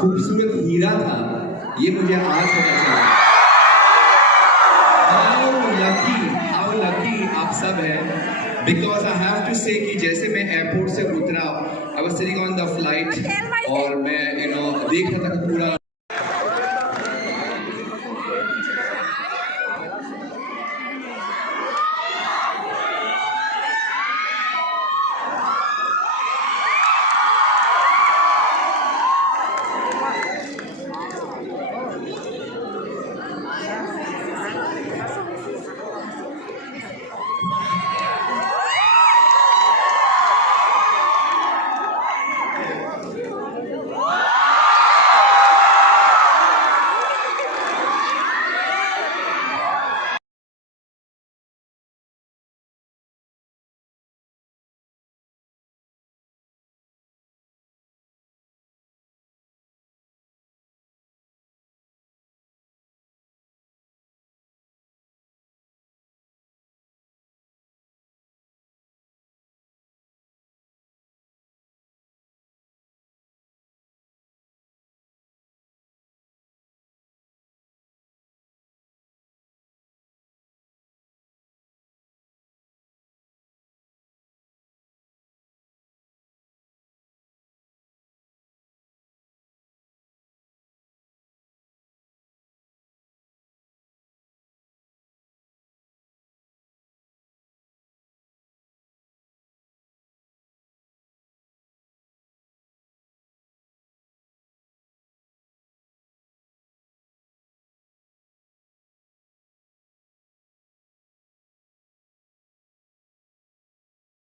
खूबसूरत हीरा था, ये मुझे आज पता चला। How lucky आप सब हैं, because I have to say कि जैसे मैं एयरपोर्ट से उतरा, I was sitting on the flight और मैं देख रहा था कि पूरा